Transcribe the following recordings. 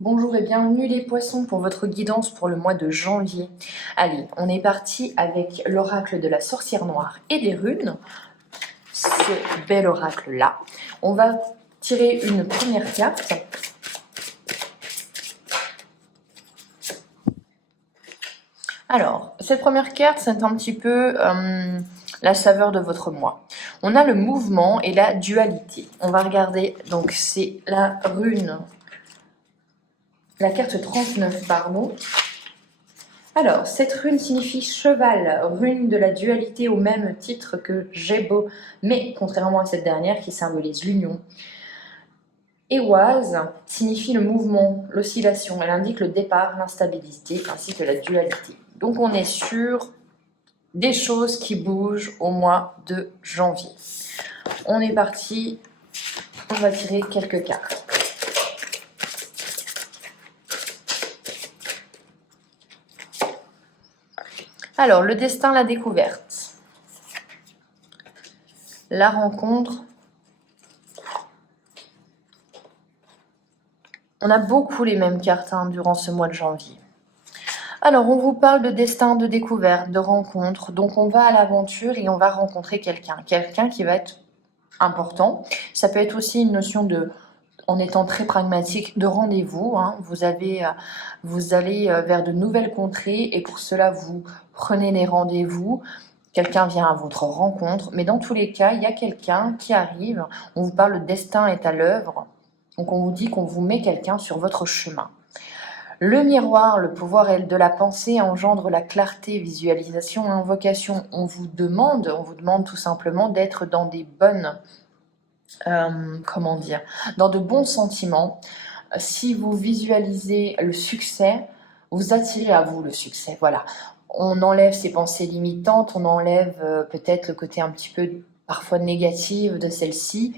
Bonjour et bienvenue les poissons pour votre guidance pour le mois de janvier. Allez, on est parti avec l'oracle de la sorcière noire et des runes. Ce bel oracle-là. On va tirer une première carte. Alors, cette première carte, c'est un petit peu la saveur de votre mois. On a le mouvement et la dualité. On va regarder, donc c'est la rune, la carte 39, pardon. Alors, cette rune signifie cheval, rune de la dualité au même titre que Gébo, mais contrairement à cette dernière qui symbolise l'union. Éoise signifie le mouvement, l'oscillation, elle indique le départ, l'instabilité ainsi que la dualité. Donc on est sur des choses qui bougent au mois de janvier. On est parti, on va tirer quelques cartes. Alors, le destin, la découverte. La rencontre. On a beaucoup les mêmes cartes durant ce mois de janvier. Alors, on vous parle de destin, de découverte, de rencontre. Donc, on va à l'aventure et on va rencontrer quelqu'un. Quelqu'un qui va être important. Ça peut être aussi une notion de, en étant très pragmatique, de rendez-vous. Vous allez vers de nouvelles contrées et pour cela, vous prenez les rendez-vous. Quelqu'un vient à votre rencontre. Mais dans tous les cas, il y a quelqu'un qui arrive. On vous parle, le destin est à l'œuvre. Donc, on vous dit qu'on vous met quelqu'un sur votre chemin. Le miroir, le pouvoir de la pensée engendre la clarté, visualisation, invocation. On vous demande tout simplement d'être dans des bonnes, dans de bons sentiments. Si vous visualisez le succès, vous attirez à vous le succès. Voilà. On enlève ces pensées limitantes, on enlève peut-être le côté un petit peu parfois négatif de celle-ci,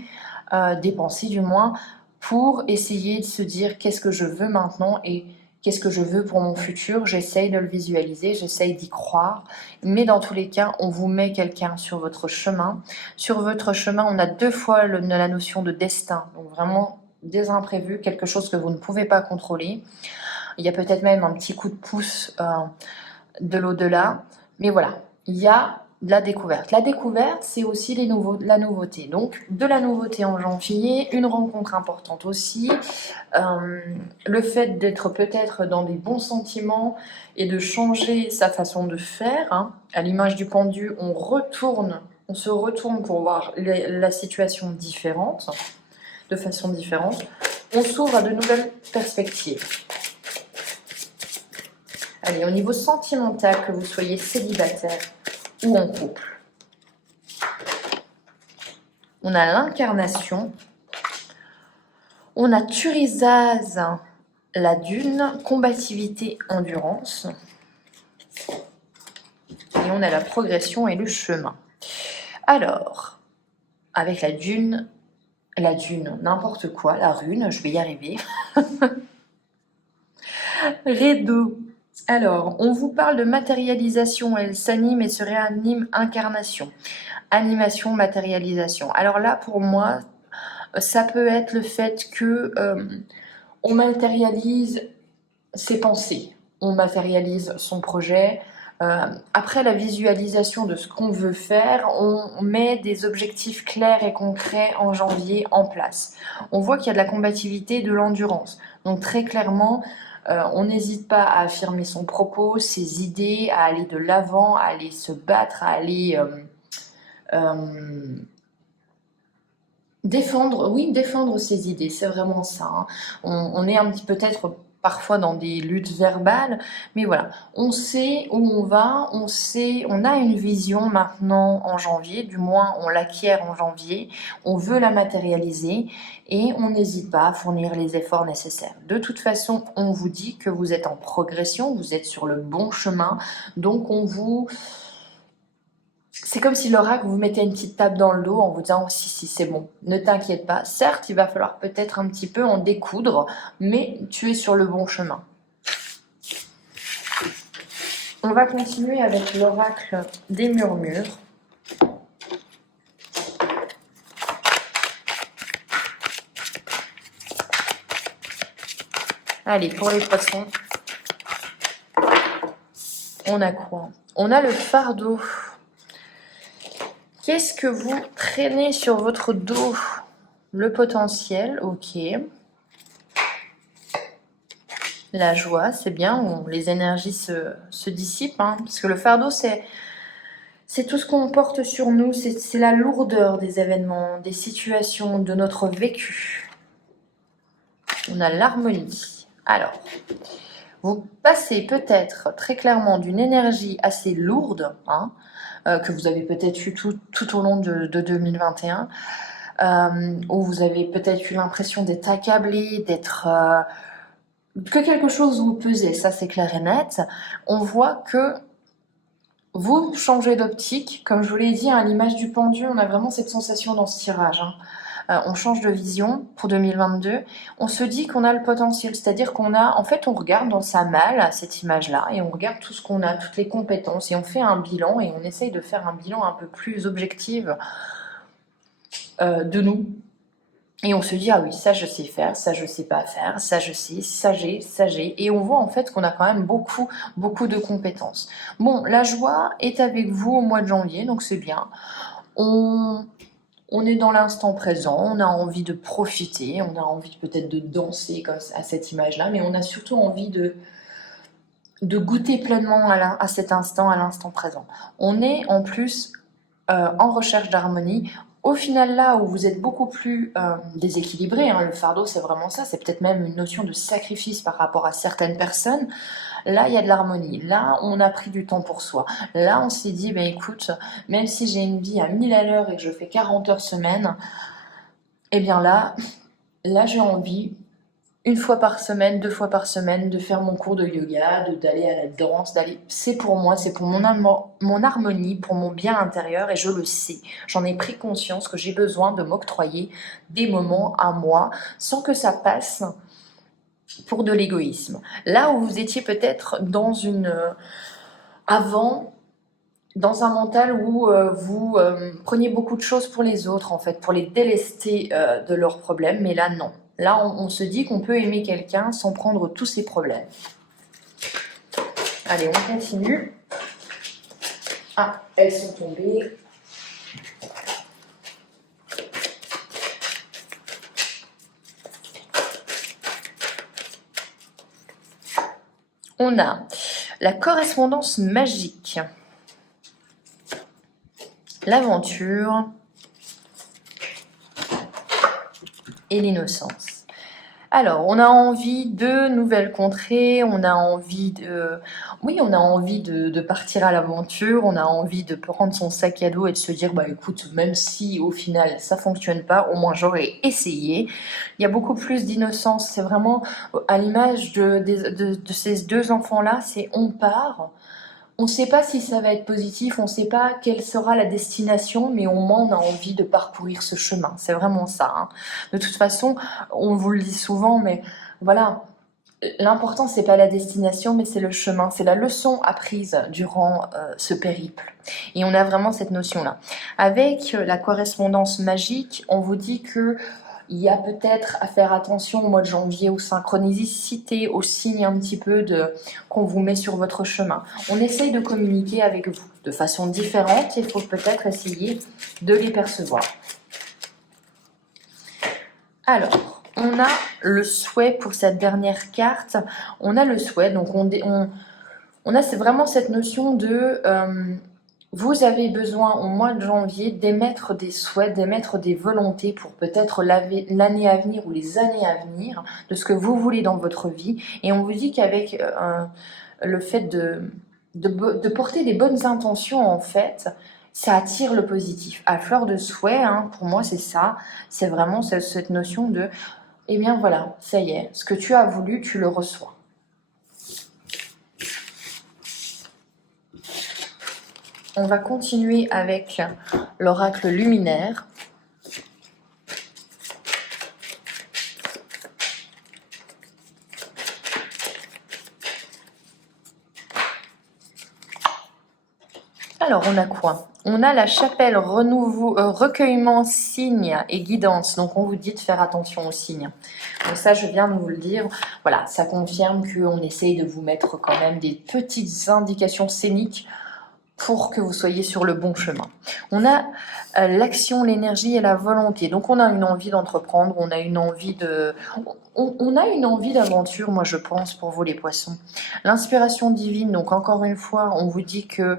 des pensées du moins, pour essayer de se dire qu'est-ce que je veux maintenant et qu'est-ce que je veux pour mon futur. J'essaye de le visualiser, j'essaye d'y croire, mais dans tous les cas, on vous met quelqu'un sur votre chemin. Sur votre chemin, on a deux fois la notion de destin, donc vraiment des imprévus, quelque chose que vous ne pouvez pas contrôler. Il y a peut-être même un petit coup de pouce de l'au-delà, mais voilà, il y a de la découverte. La découverte, c'est aussi la nouveauté. Donc, de la nouveauté en janvier, une rencontre importante aussi, le fait d'être peut-être dans des bons sentiments et de changer sa façon de faire. À l'image du pendu, on se retourne pour voir la situation différente, de façon différente. On s'ouvre à de nouvelles perspectives. Allez, au niveau sentimental, que vous soyez célibataire ou en couple. On a l'incarnation. On a Thurisaz, la dune, combativité, endurance. Et on a la progression et le chemin. Alors, avec la dune, n'importe quoi, la rune, je vais y arriver. Redo. Alors, on vous parle de matérialisation, elle s'anime et se réanime, incarnation. Animation, matérialisation. Alors là, pour moi, ça peut être le fait que on matérialise ses pensées, on matérialise son projet. Après la visualisation de ce qu'on veut faire, on met des objectifs clairs et concrets en janvier en place. On voit qu'il y a de la combativité, de l'endurance. Donc très clairement, on n'hésite pas à affirmer son propos, ses idées, à aller de l'avant, à aller se battre, à aller défendre ses idées, c'est vraiment ça. On est un petit peut-être parfois dans des luttes verbales, mais voilà, on sait où on va, on a une vision maintenant en janvier, du moins on l'acquiert en janvier, on veut la matérialiser et on n'hésite pas à fournir les efforts nécessaires. De toute façon, on vous dit que vous êtes en progression, vous êtes sur le bon chemin, donc c'est comme si l'oracle vous mettait une petite tape dans le dos en vous disant si, c'est bon, ne t'inquiète pas. Certes, il va falloir peut-être un petit peu en découdre, mais tu es sur le bon chemin. On va continuer avec l'oracle des murmures. Allez, pour les poissons, on a quoi? On a le fardeau. Qu'est-ce que vous traînez sur votre dos? Le potentiel, ok. La joie, c'est bien, les énergies se dissipent, hein, parce que le fardeau, c'est tout ce qu'on porte sur nous, c'est la lourdeur des événements, des situations, de notre vécu. On a l'harmonie. Alors, vous passez peut-être très clairement d'une énergie assez lourde, hein, que vous avez peut-être eu tout au long de 2021, où vous avez peut-être eu l'impression d'être accablé, que quelque chose vous pesait, ça c'est clair et net. On voit que vous changez d'optique, comme je vous l'ai dit, à l'image du pendu, on a vraiment cette sensation dans ce tirage, hein. On change de vision pour 2022, on se dit qu'on a le potentiel, c'est-à-dire en fait, on regarde dans sa malle, cette image-là, et on regarde tout ce qu'on a, toutes les compétences, et on fait un bilan, et on essaye de faire un bilan un peu plus objectif de nous. Et on se dit, ah oui, ça je sais faire, ça je sais pas faire, ça je sais, ça j'ai. Et on voit en fait qu'on a quand même beaucoup de compétences. Bon, la joie est avec vous au mois de janvier, donc c'est bien. On est dans l'instant présent, on a envie de profiter, on a envie peut-être de danser comme à cette image-là, mais on a surtout envie de goûter pleinement à cet instant, à l'instant présent. On est en plus en recherche d'harmonie. Au final, là où vous êtes beaucoup plus déséquilibré, hein, le fardeau c'est vraiment ça, c'est peut-être même une notion de sacrifice par rapport à certaines personnes. Là, il y a de l'harmonie. Là, on a pris du temps pour soi. Là, on s'est dit, ben écoute, même si j'ai une vie à 1000 à l'heure et que je fais 40 heures semaine, eh bien là j'ai envie, une fois par semaine, 2 fois par semaine, de faire mon cours de yoga, d'aller à la danse, c'est pour moi, c'est pour mon harmonie, pour mon bien intérieur, et je le sais. J'en ai pris conscience que j'ai besoin de m'octroyer des moments à moi, sans que ça passe pour de l'égoïsme. Là où vous étiez peut-être avant, dans un mental où vous preniez beaucoup de choses pour les autres, en fait, pour les délester de leurs problèmes, mais là, non. Là, on se dit qu'on peut aimer quelqu'un sans prendre tous ses problèmes. Allez, on continue. Ah, elles sont tombées. On a la correspondance magique, l'aventure et l'innocence. Alors, on a envie de nouvelles contrées, on a envie de partir à l'aventure, on a envie de prendre son sac à dos et de se dire, bah écoute, même si au final ça fonctionne pas, au moins j'aurais essayé. Il y a beaucoup plus d'innocence, c'est vraiment à l'image de ces deux enfants-là, c'est on part. On ne sait pas si ça va être positif, on ne sait pas quelle sera la destination, mais au moins on a envie de parcourir ce chemin. C'est vraiment ça, hein. De toute façon, on vous le dit souvent, mais voilà, l'important c'est pas la destination, mais c'est le chemin, c'est la leçon apprise durant ce périple. Et on a vraiment cette notion-là. Avec la correspondance magique, on vous dit que il y a peut-être à faire attention au mois de janvier aux synchronicités, aux signes un petit peu qu'on vous met sur votre chemin. On essaye de communiquer avec vous de façon différente, il faut peut-être essayer de les percevoir. Alors, on a le souhait pour cette dernière carte. On a le souhait, donc on a vraiment cette notion de... vous avez besoin au mois de janvier d'émettre des souhaits, d'émettre des volontés pour peut-être l'année à venir ou les années à venir, de ce que vous voulez dans votre vie. Et on vous dit qu'avec le fait de porter des bonnes intentions, en fait, ça attire le positif. À fleur de souhait, hein, pour moi c'est ça, c'est vraiment cette notion de, eh bien voilà, ça y est, ce que tu as voulu, tu le reçois. On va continuer avec l'oracle luminaire. Alors, on a quoi? On a la chapelle recueillement, signes et guidance. Donc, on vous dit de faire attention aux signes. Et ça, je viens de vous le dire. Voilà, ça confirme qu'on essaye de vous mettre quand même des petites indications scéniques pour que vous soyez sur le bon chemin. On a l'action, l'énergie et la volonté. Donc on a une envie d'entreprendre, on a une envie d'aventure, moi je pense, pour vous les poissons. L'inspiration divine, donc encore une fois, on vous dit que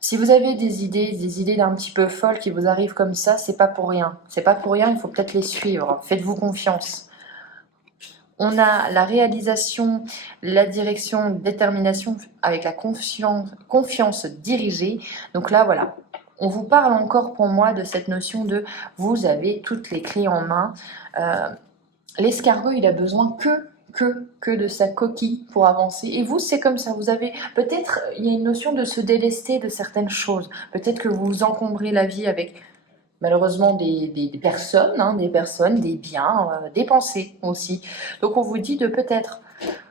si vous avez des idées d'un petit peu folles qui vous arrivent comme ça, c'est pas pour rien. C'est pas pour rien, il faut peut-être les suivre. Faites-vous confiance. On a la réalisation, la direction, détermination avec la confiance dirigée. Donc là, voilà, on vous parle encore pour moi de cette notion de vous avez toutes les clés en main. L'escargot, il a besoin que de sa coquille pour avancer. Et vous, c'est comme ça. Vous avez peut-être, il y a une notion de se délester de certaines choses. Peut-être que vous vous encombrez la vie avec malheureusement des personnes, des biens, des pensées aussi. Donc on vous dit de peut-être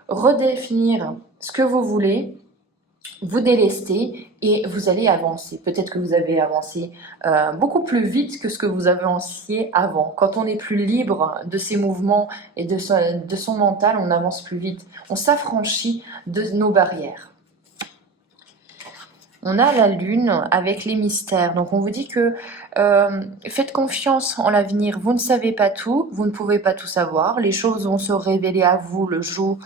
redéfinir ce que vous voulez, vous délester et vous allez avancer. Peut-être que vous avez avancé beaucoup plus vite que ce que vous avanciez avant. Quand on est plus libre de ses mouvements et de son mental, on avance plus vite. On s'affranchit de nos barrières. On a la lune avec les mystères. Donc on vous dit que faites confiance en l'avenir. Vous ne savez pas tout, vous ne pouvez pas tout savoir. Les choses vont se révéler à vous le jour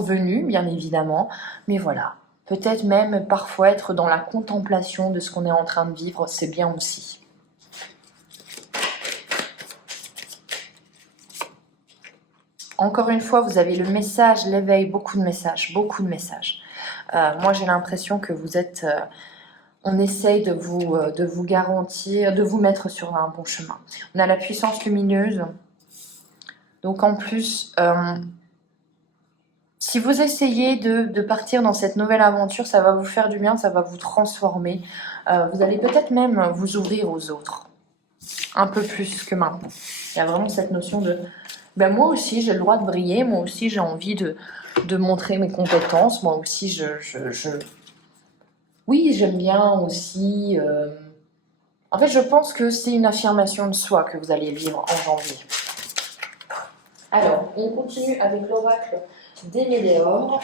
venu, bien évidemment. Mais voilà, peut-être même parfois être dans la contemplation de ce qu'on est en train de vivre, c'est bien aussi. Encore une fois, vous avez le message, l'éveil, beaucoup de messages, beaucoup de messages. Moi, j'ai l'impression que vous êtes... on essaye de vous garantir, de vous mettre sur un bon chemin. On a la puissance lumineuse. Donc, en plus, si vous essayez de partir dans cette nouvelle aventure, ça va vous faire du bien, ça va vous transformer. Vous allez peut-être même vous ouvrir aux autres. Un peu plus que maintenant. Il y a vraiment cette notion de... Ben moi aussi, j'ai le droit de briller. Moi aussi, j'ai envie de montrer mes compétences. Moi aussi, oui, j'aime bien aussi... En fait, je pense que c'est une affirmation de soi que vous allez vivre en janvier. Alors, on continue avec l'oracle des Météores.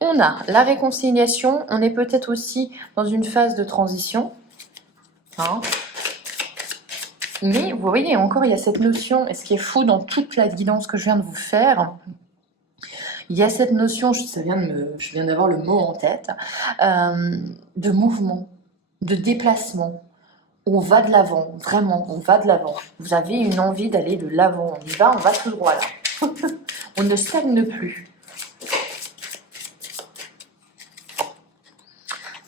On a la réconciliation. On est peut-être aussi dans une phase de transition. Hein. Mais vous voyez, encore, il y a cette notion, et ce qui est fou dans toute la guidance que je viens de vous faire, il y a cette notion, je viens d'avoir le mot en tête, de mouvement, de déplacement. On va de l'avant, vraiment, on va de l'avant. Vous avez une envie d'aller de l'avant, on va tout droit là. On ne stagne plus.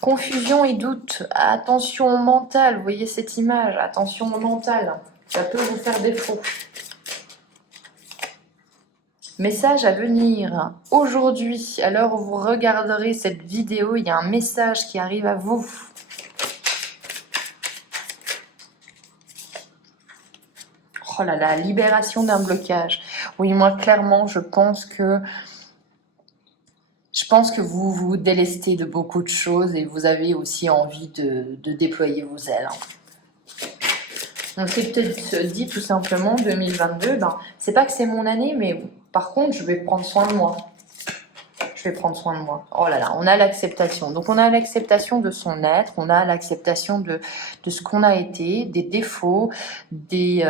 Confusion et doute, attention au mental, vous voyez cette image, attention au mental, ça peut vous faire défaut. Message à venir, aujourd'hui, à l'heure où vous regarderez cette vidéo, il y a un message qui arrive à vous. Oh là là, libération d'un blocage. Oui, moi clairement, je pense que vous vous délestez de beaucoup de choses et vous avez aussi envie de déployer vos ailes. On s'est peut-être dit tout simplement 2022, c'est pas que c'est mon année, mais par contre, je vais prendre soin de moi. Je vais prendre soin de moi. Oh là là, on a l'acceptation. Donc on a l'acceptation de son être, on a l'acceptation de ce qu'on a été, des défauts, des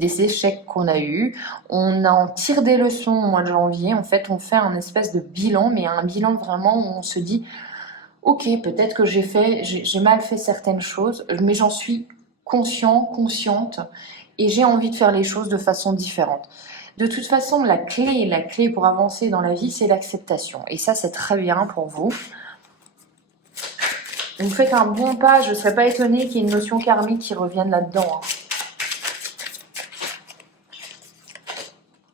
échecs qu'on a eus. On en tire des leçons au mois de janvier. En fait, on fait un espèce de bilan, mais un bilan vraiment où on se dit, ok, peut-être que j'ai mal fait certaines choses, mais j'en suis consciente, et j'ai envie de faire les choses de façon différente. De toute façon, la clé pour avancer dans la vie, c'est l'acceptation. Et ça, c'est très bien pour vous. Vous faites un bon pas, je ne serais pas étonnée qu'il y ait une notion karmique qui revienne là-dedans.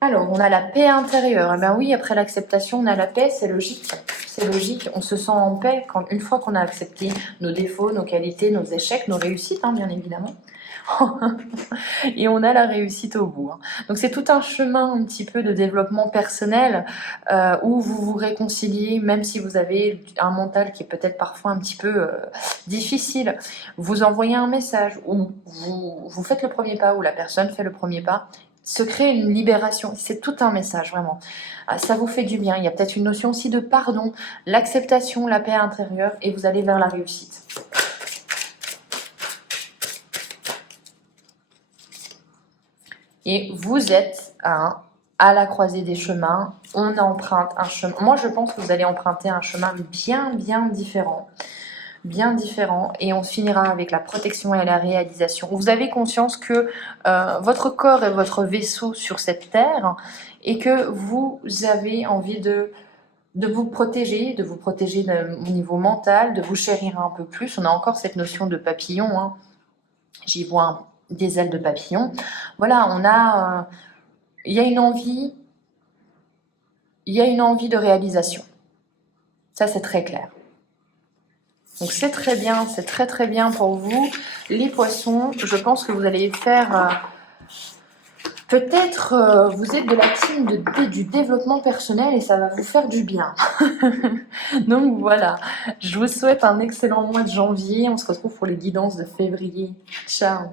Alors, on a la paix intérieure. Eh bien oui, après l'acceptation, on a la paix, c'est logique. C'est logique, on se sent en paix une fois qu'on a accepté nos défauts, nos qualités, nos échecs, nos réussites, bien évidemment. et on a la réussite au bout, hein. Donc c'est tout un chemin un petit peu de développement personnel où vous vous réconciliez, même si vous avez un mental qui est peut-être parfois un petit peu difficile. Vous envoyez un message ou vous faites le premier pas ou la personne fait le premier pas. Se crée une libération, c'est tout un message vraiment. Ça vous fait du bien, il y a peut-être une notion aussi de pardon, l'acceptation, la paix intérieure et vous allez vers la réussite. Et vous êtes à la croisée des chemins, on emprunte un chemin. Moi je pense que vous allez emprunter un chemin bien différent. Bien différent, et on finira avec la protection et la réalisation. Vous avez conscience que votre corps est votre vaisseau sur cette terre et que vous avez envie de vous protéger, au niveau mental, de vous chérir un peu plus. On a encore cette notion de papillon, hein. J'y vois des ailes de papillon. Voilà, on a, il y a une envie de réalisation. Ça, c'est très clair. Donc c'est très bien, c'est très bien pour vous. Les poissons, je pense que vous allez faire... peut-être vous êtes de la team du développement personnel et ça va vous faire du bien. Donc voilà, je vous souhaite un excellent mois de janvier. On se retrouve pour les guidances de février. Ciao.